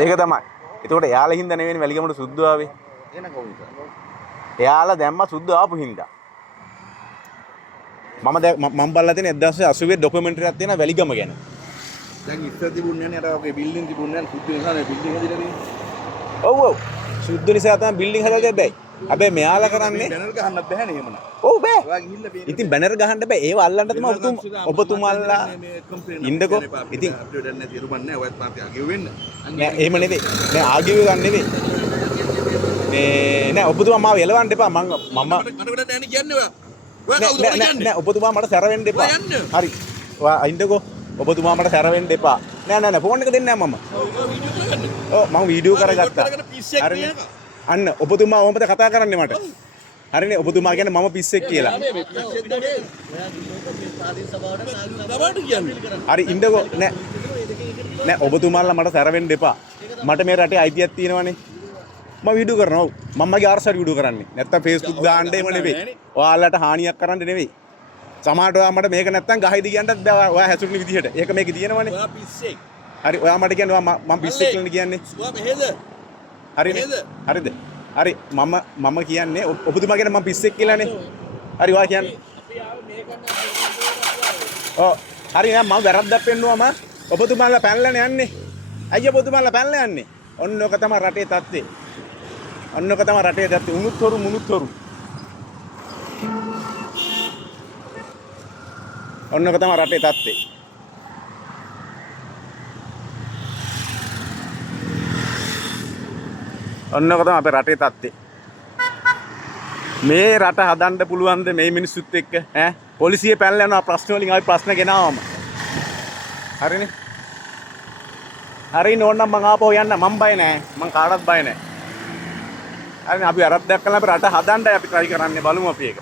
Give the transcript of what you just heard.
ඒක තමයි. ඒකට එයාලා හින්දා නෙවෙයි වැලිගමට සුද්ධ ආවේ. එන කවුද? එයාලා දැම්ම සුද්ධ ආපු හින්දා. මම බලලා තියෙන 1980 ඩොකියුමන්ටරියක් තියෙනවා වැලිගම ගැන. දැන් ඉස්සර තිබුණේ නැහැ අර වගේ බිල්ඩින් තිබුණේ නැහැ සුද්ධ නිසා නේ බිල්ඩින් හදලා තියෙන්නේ. ඔව් ඔව්. සුද්ධ නිසා තමයි බිල්ඩින් හදලා බැයි. හැබැයි මෙයාලා කරන්නේ බැනර් ගහන්නත් බැහැනේ එහෙමනම්. ඔව් බෑ. ඔයා ගිහිල්ලා පේන. ඉතින් බැනර් ගහන්න බෑ. ඒව අල්ලන්න තමයි ඔබතුමාලා ඉන්නකෝ. ඉතින් අපිට දැන් නැති රුමන් නැහැ. ඔයත් පාපේ ආගියු වෙන්න. නෑ එහෙම නෙවෙයි. නෑ ආගියු ගන්න නෙවෙයි. නෑ ඔබතුමා මාව එලවන්න එපා. මම මට වැඩ නැහැ කියන්නේ ඔයා. ඔයා කවුද කියන්නේ? නෑ ඔබතුමා මට සැර වෙන්න එපා. හරි. ඔයා ඉන්නකෝ. ඔබතුමා මට සැර වෙන්න එපා. නෑ ෆෝන් එක දෙන්නේ නෑ මම. ඔව් මම වීඩියෝ කරගත්තා. හරිනේ. අන්න ඔබතුමා ඔහොමද කතා කරන්නේ මට. හරිනේ ඔබතුමා කියන්නේ මම පිස්සෙක් කියලා. හරි ඉන්නකෝ නෑ ඔබතුමාලා මට සැර වෙන්න එපා. මට මේ රටේ අයිතියක් තියෙනවනේ. මම වීඩියෝ කරනවා. ඔව් මම මගේ ආර්සර් වීඩියෝ කරන්නේ. නැත්තම් Facebook දාන්න එහෙම නෙවෙයි. ඔයාලට හානියක් කරන්න නෙවෙයි. සමහරට ඔයා මට මේක නැත්තම් ගහයිද කියන්නත් බෑ. ඔයා හැසුරුනේ විදිහට. ඒක මේකේ තියෙනවනේ. ඔයා පිස්සෙක්. හරි ඔයා මට කියන්නේ මම පිස්සෙක් කියලා කියන්නේ. ඔයා මෙහෙද? හරිනේ. හරිද? හරි මම කියන්නේ ඔබතුමා කියන්නේ මම පිස්සෙක් කියලානේ. හරි ඔයා කියන්නේ. ඔව් හරි නෑ මම වැරද්දක් පෙන්නුවම ඔබතුමාලා පැනලානේ යන්නේ. අයියෝ ඔබතුමාලා පැනලා යන්නේ. ඔන්න ඔක තමයි රටේ තත්ත්වේ. ඔන්න ඔක තමයි රටේ තත්ත්වේ. උනුත්තරු මුනුත්තරු. ඔන්න ඔක තමයි රටේ තත්ත්වේ. ඔන්න ඔක තමයි අපේ රටේ තත්ත්වේ. මේ රට හදන්න පුළුවන්ද මේ මිනිස්සුත් එක්ක ඈ පොලිසිය පැනලා යනවා ප්‍රශ්න වලින් ආයි ප්‍රශ්න ගෙනාවම හරිනේ හරිනේ ඕනනම් මං ආපහු යන්න මං බය නෑ මං කාටවත් බය නෑ හරිනේ අපි අරද්දයක් කළා අපි රට හදන්නයි අපි try කරන්නේ බලමු අපි ඒක